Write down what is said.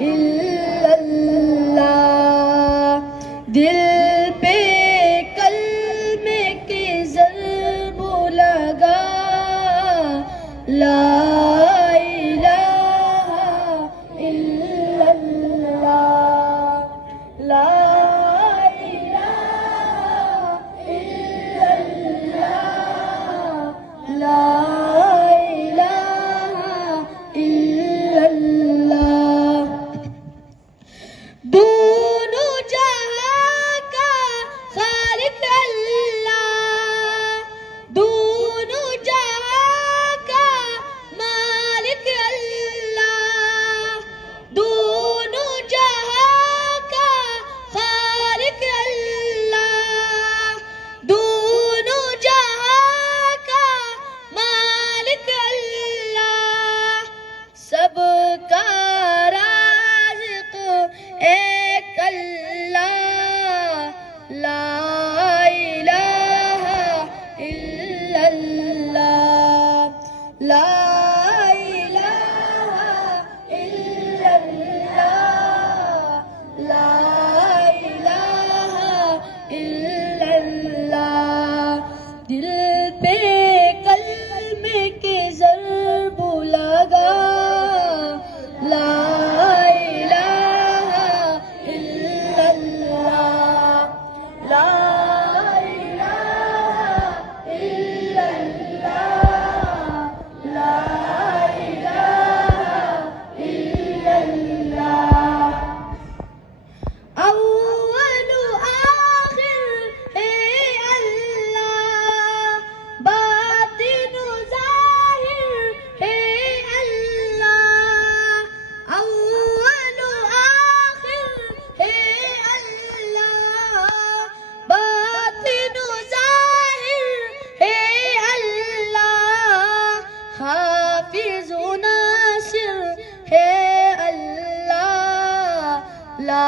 इल्लल्लाह। दिल पे कलमे की ज़रब लगा, ला इलाहा इल्लल्लाह, ला इलाहा इल्लल्लाह, ला इलाहा इल्लल्लाह। दोनों जहां का खालिक अल्लाह, दोनों जहां का मालिक अल्लाह, दोनों जहां का खालिक अल्लाह, दोनों जहां का मालिक अल्लाह। सबका राज़िक़ एक अल्लाह, ला इलाहा इल्लल्लाह, ला इलाहा इल्लल्लाह, ला इलाहा इल्लल्लाह। दिल पे कलमे के ज़रब लगा, ला इलाहा इल्लल्लाह, ला इलाहा इल्लल्लाह, ला इलाहा इल्लल्लाह। अव्वल आखिर है अल्लाह, बातिन ज़ाहिर है अल्लाह, अव्वल आखिर है अल्लाह, बातिन ज़ाहिर है अल्लाह, हाफिज़ नासिर है अल्लाह, ला